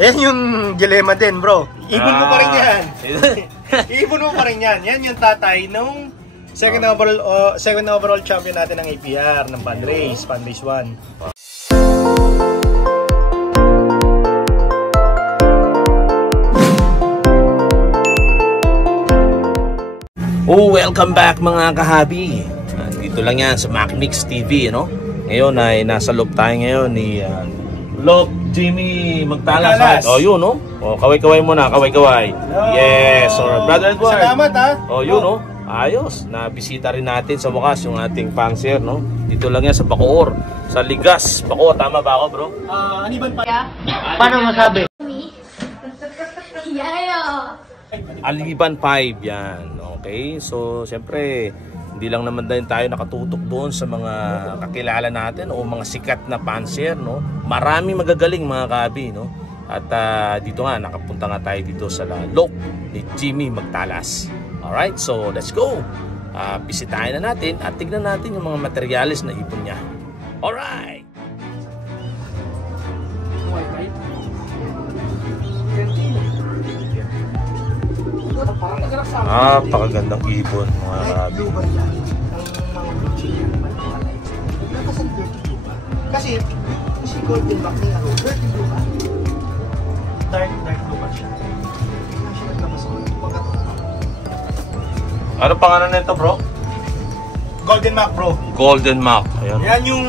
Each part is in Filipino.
Ayan yung dilema din, bro. Ibon mo pa rin yan. Ibon mo pa rin yan. Yan yung tatay nung second overall champion natin ng APR ng Fan Race 1. Welcome back mga kahabi. Dito lang yan sa MacMix TV, no? Ngayon ay nasa loob tayo ngayon ni Lop Jimmy Magtalas. Oh, yun, no? Oh, kaway-kaway muna, kaway-kaway. Yes, alright. Brother Edward. Salamat, ha? Oh, yun, no? Ayos. Nabisita rin natin sa wakas yung ating panser, no? Dito lang yan sa Bacoor. Sa Ligas. Bacoor, tama ba ako, bro? Aniban pa? Paano masabi? Aliban 5 yan. Okay? So, siyempre, hindi lang naman din tayo nakatutok doon sa mga kakilala natin o mga sikat na panser, no? Maraming magagaling mga kabi, no? At dito nga, nakapunta nga tayo dito sa loob ni Jimmy Magtalas. Alright? So, let's go! Bisitahin na natin at tignan natin yung mga materyales na ipon niya. Alright! Napakagandang ibon mga kabi. Kasi si Golden Back ni dirty blue ba? Dark blue ba siya? Ano pangalan nito, bro? Golden Mac, bro. Golden Mac. Ayan. Yan yung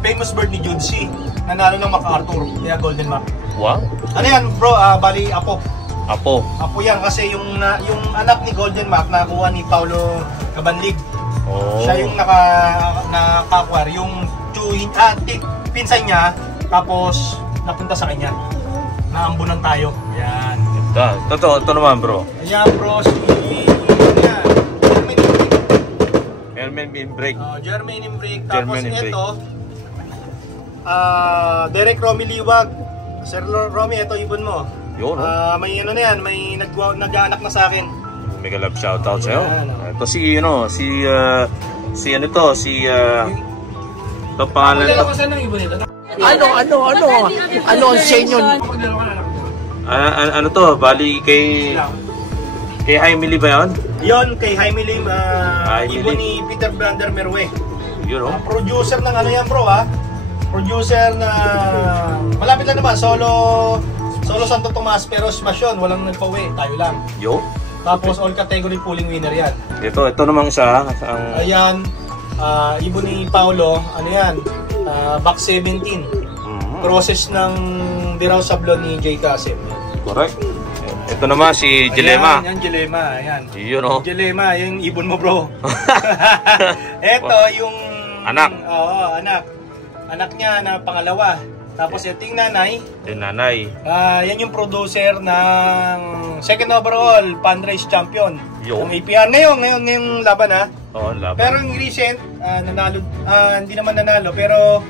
famous bird ni Jude C. Nanalo ng MacArthur. Kaya Golden Mac. Wow. Ano yan, bro? Bali, Apo. Apo. Apo yan kasi yung anak ni Golden Mac nakuha ni Paulo Cabanlig. Oh. Siya yung naka-acquire. Yung pinsan niya, tapos napunta sa kanya. Naambunan tayo. Yan. Ito naman, bro. Ayan, bro. German Imbrake. German Imbrake. Tapos ito, Derek Romy Liwag. Sir Romy, ito ibon mo. Yun, may ano na yan, may nag-aanak na sa akin. Mega love shoutout sa'yo. Ito ito pangalan ito. Ano ang senyo? Ano to? Bali kay Jaime Lee ba yun? Yun, kay Jaime Lee, ibon ni Peter Brander Merwe. Yun, producer ng ano yan, bro, ha? Producer na malapit lang naman, solo Santo Tomas, pero smash yun, walang nagpa-uwi, tayo lang. Yo. Tapos all category pulling winner yan. Ito namang isa. Ayan, ibon ni Paulo, ano yan, back 17. Process ng Diraw Sablon ni Jay Kasim. Correct. Ito naman si Dilema. Yan, Dilema, ayan. Yun, oh. Dilema, yung ibon mo, bro. Ito, yung anak. Oo, anak. Anak niya na pangalawa. Tapos ito yung nanay. Yung nanay. Yan yung producer ng second overall Fan Race champion. Yung APR. Ngayong laban, ha? Oo, laban. Pero yung recent, nanalo, hindi naman nanalo, pero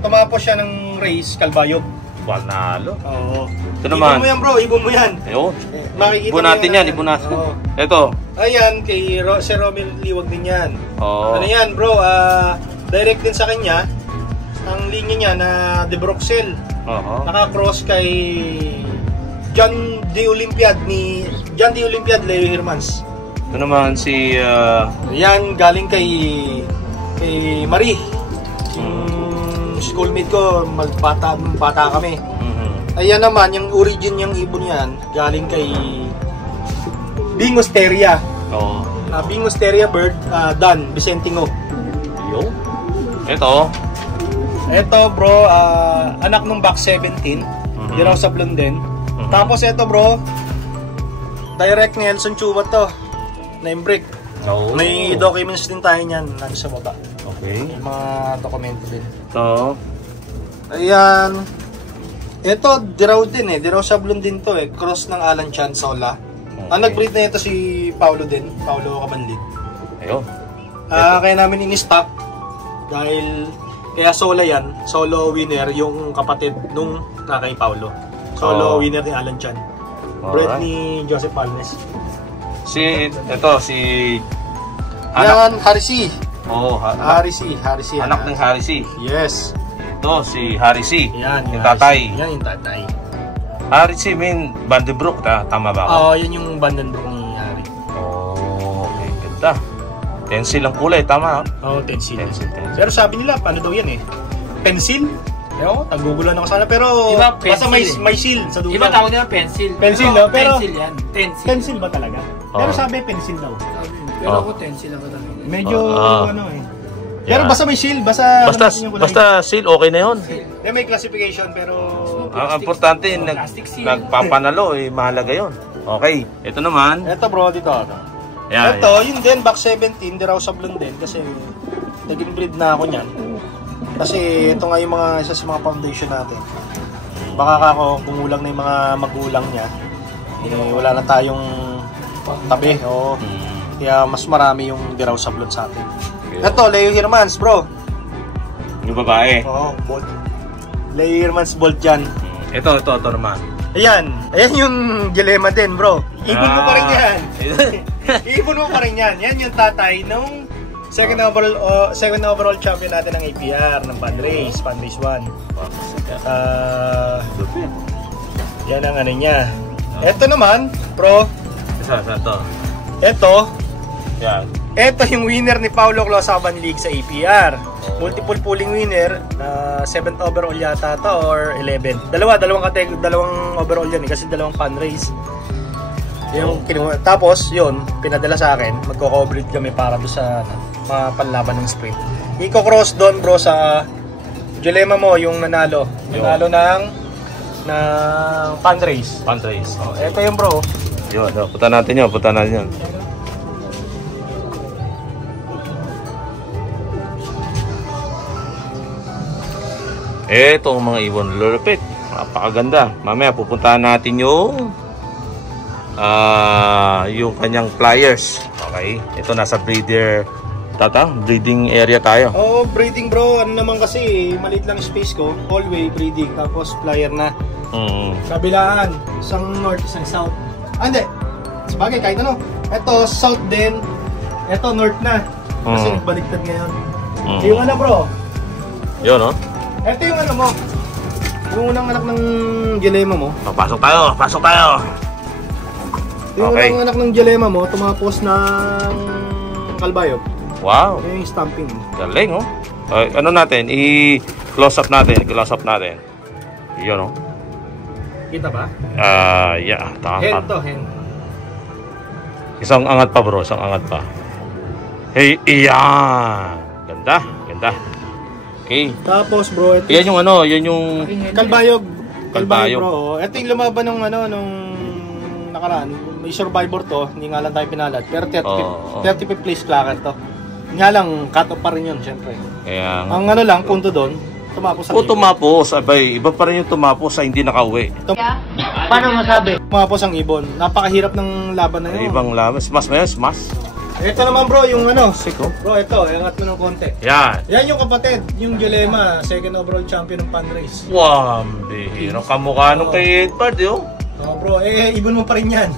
tumapos siya ng race, Calbayog. Panalo. Oo. Ito naman. Ibon mo yan, bro. Ibon mo yan. Ayun. Makikita ibon natin yan. Ibon natin. Ito. Ayan, kay Sir Romel Liwag din yan. Oo. Ano yan, bro? Direct din sa kanya. Ang linya niya na De Bruxelles. Naka-cross kay John D. Olympiad, Leo Hermans. Ito naman si yan, galing kay Marie. Yung schoolmate ko, bata kami. Ayan naman, yung origin niyang ibon yan, galing kay Bingosteria. Bingosteria bird, Dan Vicentingo. Yo. Ito, bro, anak ng back 17. Diraw sa Blondin. Tapos ito, bro, direct ni Nelson Chuba to. Name break. May documents din tayo niyan, nandun sa baba. Okay. May mga dokumento din. Ito. Ayan. Ito, Diraw din Diraw sa Blondin to Cross ng Alan Chan Sola. Ang nag-breed na ito si Paulo din. Paulo Cabanlig. Ayun. Kaya namin in-stock. Dahil kaya Sola yan, solo winner yung kapatid nung kay Paulo. Solo winner ni Alan Chan. Bred ni Joseph Palmes. Si Yan, Harisi. Harisi. Anak ng Harisi. Yes. Ito si Harisi. Yan, yung tatay. Yan yung tatay. Harris, mean Vandenbroek, tama ba ako? Oo, yun yung Vandenbroek ni Harry. Oh, okay, ganda. Pencil ang kulay, tama? Oo, pencil. Pencil. Pero sabi nila, ano daw yan eh? Pencil? Ewan ko, tagugulan ako sana. Pero Iba, basta may seal sa dulo. Iba tawag nila pencil. Pencil, no? Pero pencil yan. Pencil. Pencil ba talaga? Pero Oo. sabi pencil daw. Pero ako pencil ako talaga. Medyo ano eh. Pero Yan. basta may seal, basta seal, okay na yun. may classification pero Ang importante, plastic seal. nagpapanalo, mahalaga yun. Okay, ito naman. eto bro, dito. Yan, Ito, yun din, back 17, di raw sablon din kasi naging breed na ako niyan. Kasi ito nga yung isa sa mga foundation natin. Baka ako kumulang na yung mga magulang niya. Wala na tayong tabi. Oo. Kaya mas marami yung di raw sablon sa atin. Ito, Leo Hermans, bro. Yung babae. Oo, Bolt. Leo Hermans Bolt yan. Ito naman. Ayan yung dilema din, bro. Ibon mo pa rin yan. Ibon mo pa rin yan. Yan yung tatay nung second overall champion natin ng APR, ng Pan Race 1. Yan ang ano niya. Ito naman, bro. Saan to? Ito. Yan. Ito yung winner ni Paulo Closaban League sa APR. Multiple pooling winner, 7th overall yata to or 11. Dalawang overall yan kasi dalawang fan race. Yung tapos yun, pinadala sa akin, magko-coverage kami para do sa mga panlaban ng sprint. Iko-cross doon bro sa dilema mo yung nanalo ng fan race. Oh, ito yung bro. Yun, punta natin yun. Eto ang mga ibon lulupit. Napakaganda. Mamaya pupuntahan natin yung kanyang pliers. Okay. Ito nasa breeding area tayo. Oh, breeding bro. Ano naman kasi, maliit lang space ko. Hallway breeding. Tapos flyer na. Kabilaan. Isang north, isang south. Hindi. Sabagay, kahit ano. Ito, south din. Ito, north na. Kasi nagbaliktad ngayon. Yung ano bro. Yun, no? Ito yung ano mo. Yung unang anak ng dilema mo. Pasok tayo. Yung Okay. unang anak ng dilema mo, tumapos ng kalbayog. Wow. Yung stamping. Galing, oh. Ano natin? I-close up natin. Yun, oh. Kita ba? Yeah. Hen to, hen. Isang angat pa, bro. Hey, iyan. Ganda. Okay. Tapos bro, ito Yan yung kalbayog. Kalbayog. Bro. Ito yung lumaban nung nakaraan. May survivor to, hindi nga lang tayo pinalat. Pero 35th place placard to. Nga lang, cut off pa rin yun, syempre. Kaya Ang ano lang, punto doon, tumapos ang tumapos. Abay, iba pa rin yung tumapos sa hindi nakauwi. Paano masabi? Tumapos ang ibon. Napakahirap ng laban na yun. Ibang laban. Smash. Ito naman bro, yung ano. Siko. Bro, ito, iangat mo ng konti. Yan. Yan yung kapatid, yung dilema, second overall champion ng Pan Race. Wow, bihirang kamukha nung kay Edward, yo. Oh bro, ibon mo pa rin yan.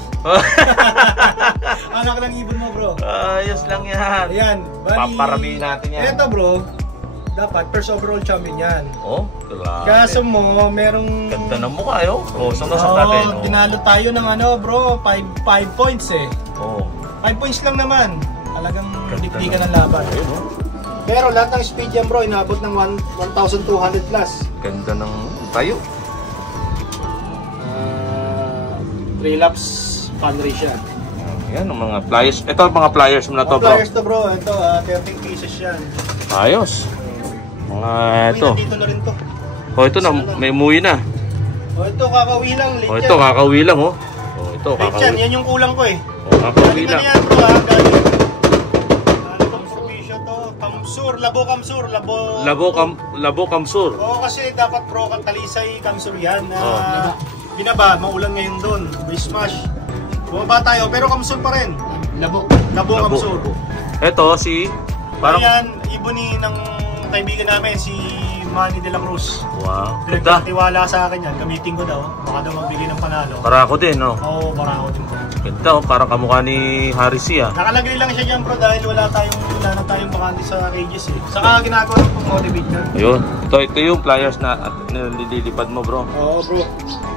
Anak ng ibon mo bro. Ayos lang yan. Ayan, Paparamihin natin yan. Ito bro, dapat first overall champion yan. Oh, grabe. Kaso mo, merong... Ganda ng mukha, yo. Oh, sunod-sunod natin. Tinalo tayo ng ano bro, 5 points eh. Oh. 5 points lang naman. Talagang Ganda dikdikan ng- ng laban. Ayun, oh. Pero lahat ng speed yan bro, inabot ng 1,200 plus. Ganda ng tayo. 3 laps fan race yan. Yan, ang mga pliers. Ito ang mga pliers mo na to, Mga bro. players to bro, ito 13 pieces yan. Ayos. Mga ito. Dito na rin to. Oh, ito na. May umuwi na. Ito kakawi lang, late Oh, ito kakauwi lang, oh. Oh, ito Late yan, kakauwi. yan yung kulang ko eh. Oh, kakauwi Galing na lang. yan bro ha, galing. Galing provision to, Kamsur, Labo Kamsur. Oo kasi dapat bro, Talisay, Kamsur yan. Oh. Binaba, maulan ngayon doon, may smash. Bumaba tayo, pero Kamsur pa rin. Labo Kamsur. Ito si Parang parang yan, iboni ng kaibigan namin, si Manny de la Cruz. wow. Ganda. Pinagkatiwala sa akin yan, gamitin ko daw, baka daw magbigay ng panalo. Para ako din, no. Oo, para ako din bro. Ganda, oh. Parang kamukha ni Harris, ah. Nakalagay lang siya dyan bro dahil wala na tayong bakante sa cages eh. Saka ginagawa ng pang-motivate na. Ayun. Ito yung pliers na nililipad mo, bro. Oo bro.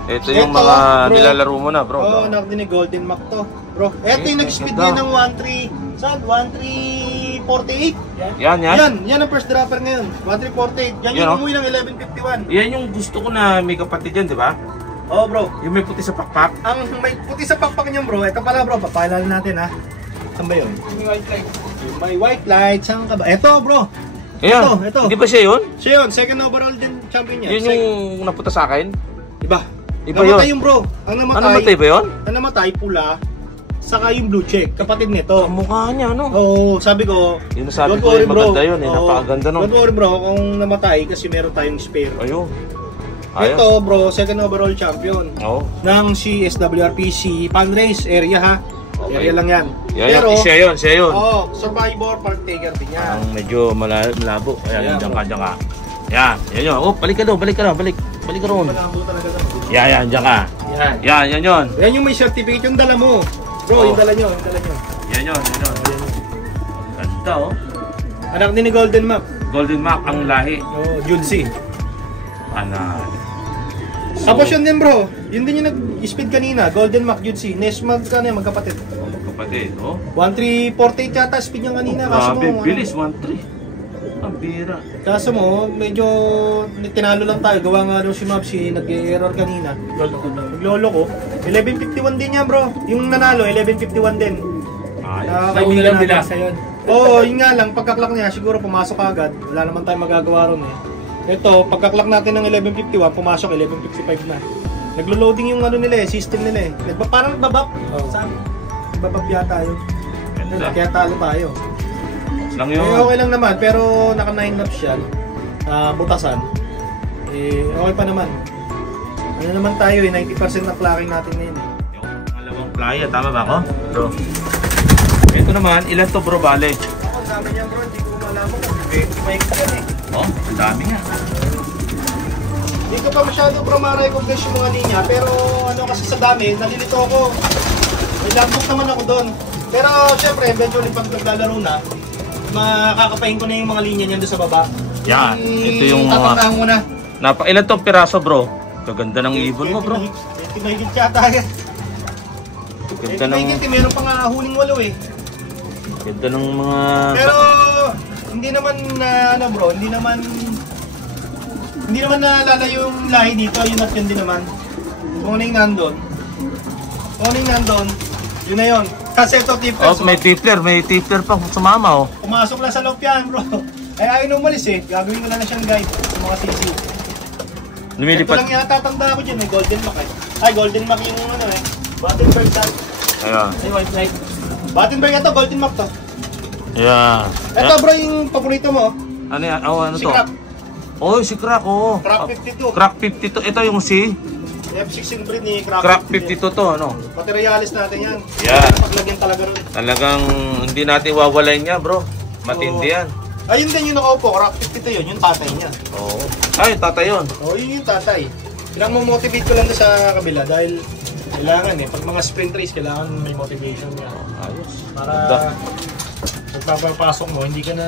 Ito yung mga bro, nilalaro mo na, bro. Oo, anak din ni Golden Mac to. Bro, ito yung nag-speed niya ng 1.3. Saan? 1.348? Yan. Yan ang first dropper ngayon. 1.348. Yan yung umuwi ng 11.51. Yan yung gusto ko na may kapatid yan, di ba? Oo, bro. Yung may puti sa pakpak. Ang may puti sa pakpak niyan, bro. Ito pala, bro. Papakilala natin, ha. Saan ba yun? May white light. Yung may white light. Saan ka ba? Ito, bro. Ayan. Ito. Hindi ba siya yun? Siya yun. Second overall din champion niya. Yun yung napunta sa akin? Iba Namatay yung bro. Ang namatay. Ano namatay ba yun? Ang namatay, pula. Saka yung blue check. Kapatid nito. Ang mukha niya, no? Oo, sabi ko. Yun sabi ko, maganda yun eh. Napakaganda nun. Don't worry, bro. Kung namatay, kasi meron tayong spare. Ayun. Ito, bro, second overall champion. Oo. Ng CSWRPC fan race area, ha. Okay. Area lang yan. Pero, siya yun. Oo, survivor partaker din yan. Ang medyo malabo. Ayan, diyan ka. Yan yun. Oh, balik ka roon. Malabo talaga ito. Yan, diyan ka. Yan yun. Yan yung may certificate yung dala mo. Bro, yung dala nyo. Yan yun. Ganda, oh. Anak din ni Golden Mac. Golden Mac ang lahi. Oo, Julsi. Tapos yun din, bro. Yun din yung nag-speed kanina. Golden Mac, Julsi. Nesmag ka na yan, magkapatid. Magkapatid, oh. 1.348 yata speed niya kanina. Grabe, bilis, 1.3. Ang bira. Kaso mo, medyo tinalo lang tayo. Gawa nga daw si Mabsi, nag-error kanina. Naglolo ko. 11.51 din yan, bro. Yung nanalo, 11.51 din. Nauna lang bilasa yun. Oo, yun nga lang. Pagkaklak niya, siguro pumasok agad. Wala naman tayong magagawa ron eh. Ito, pagkaklak natin ng 11.51, pumasok 11.55 na. Naglo-loading yung ano nila eh, system nila eh. Parang nagbabap. Saan? Nagbabap yata yun. Kaya talo tayo. Lang yun. Okay lang naman, pero naka 9 laps yan. Butasan. Okay pa naman. Ano naman tayo eh, 90% na clacking natin ngayon eh. Yung pangalawang playa, tama ba ako? Bro. Ito naman, ilan to bro, bale? Ako, dami niya bro, hindi ko malaman kung 20 mic yan eh. Oh, ang dami nga. Hindi ko pa masyado bro ma-recognize yung mga linya, pero ano kasi sa dami, nalilito ako. May logbook naman ako doon. Pero syempre, eventually pag naglalaro na, makakapahin ko na yung mga linya niyan doon sa baba. Yan, ito yung mga... Tatantahan ko na. Ilan tong piraso bro? Kaganda ng ibon mo bro. 20 mahigit yata yan. Ganda ng... Meron pa nga huling 8 eh. Ganda ng mga... Pero hindi naman ano bro, hindi naman nalalayo yung lahi dito, yun at yun din naman. Kung ano yung nandun, yun na yun. Kasi ito tipler. Oh, may tipler pa sumama oh. Pumasok lang sa loob yan bro. Ay ayaw na umalis eh, gagawin ko na siyang guide sa mga sisi. Lumilipad. Ito lang yata tanda ko dyan, may Golden Mac eh. Ay, Golden Mac yung ano eh. Battenberg saan? Ayan. Ay, white light. Battenberg ito, Golden Mac to. Ayan. Ito bro yung paborito mo. Ano yan? Oh, ano Si to? Crack. Oh, si Crack oh. Crack 52. Crack 52. Ito yung si F16 breed ni Crack 52 to, ano? Materialis natin yan. Yan. Paglagyan talaga rin. Talagang hindi natin wawalain niya, bro. Matindi yan. Ayun din yung nakaupo, Crack 52 yun, yung tatay niya. Oo. Ay, tatay yun. Oo, yun yung tatay. Pinang-motivate ko lang doon sa kabila dahil kailangan eh. Pag mga sprint race, kailangan may motivation niya. Ayos. Para Ganda. pagpapasok mo, hindi ka na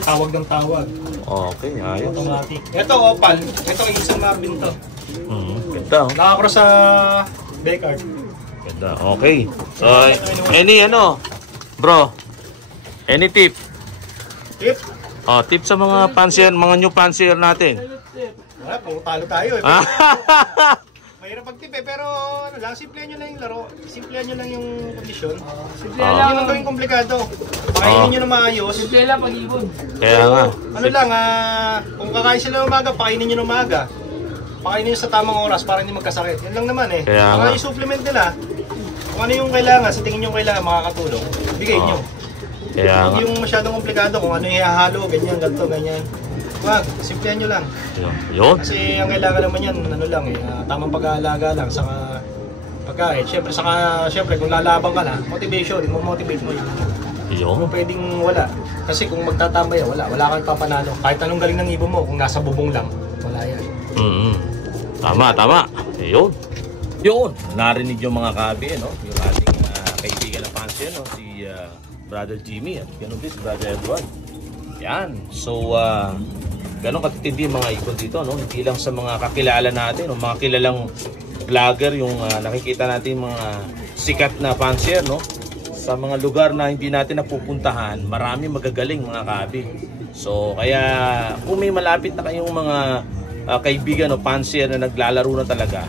tawag ng tawag. Okay, ayos. Automatic. Ito, Opal. Ito, isang Marvin to. Ganda, oh. Nakakross sa Beckard. Ganda. Okay. So, bro, any tip? Tip? Oh, tip sa mga pansier, mga new pansier natin. Wala, puro talo tayo eh. Mahirap pag-tip eh, pero ano lang, simplihan nyo lang yung laro. Simplihan nyo lang yung kondisyon. Simple Hindi lang gawing komplikado. Pakainin nyo na maayos. Simple lang pag-ibon. Kaya nga. Ano lang, kung kakain sila ng umaga, pakainin nyo ng umaga. Pakainin nyo sa tamang oras para hindi magkasakit. Yan lang naman eh. Kaya nga. Saka yung supplement nila, kung ano yung kailangan, sa tingin nyo kailangan makakatulong, bigay nyo. Kaya nga. Hindi yung masyadong komplikado kung ano yung ihahalo, ganyan, ganito, ganyan. Wag, simplihan nyo lang. Yun. Kasi ang kailangan naman yan, ano lang eh, tamang pag-aalaga lang, saka pagkain. Siyempre, kung lalabang ka na, motivation, mo-motivate mo yun. Yun. Kung pwedeng wala. Kasi kung magtatambay, wala kang papanalo. Kahit anong galing ng ibon mo, kung nasa bubong lang, wala yan. Tama. Yun. Narinig yung mga kabi, no? Yung ating kaibigan na pansin, no? Si Brother Jimmy at ganun din si Brother Edward. Yan. So, ganun katitindi yung mga ibon dito, no? Hindi lang sa mga kakilala natin, o mga kilalang vlogger, yung nakikita natin mga sikat na fancier, no? Sa mga lugar na hindi natin napupuntahan, marami magagaling mga kabi. So kaya kung may malapit na kayong mga kaibigan o fancier na naglalaro na talaga,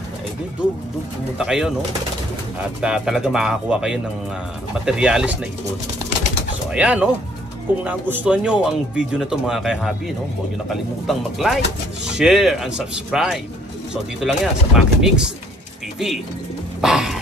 doon pumunta kayo, no? At talaga makakakuha kayo ng materialis na ipon. So ayan, no? Kung nagustuhan nyo ang video na to mga kaihabi, no? Huwag nyo nakalimutang mag-like, share, and subscribe. So dito lang yan sa Makimix TV. Bye!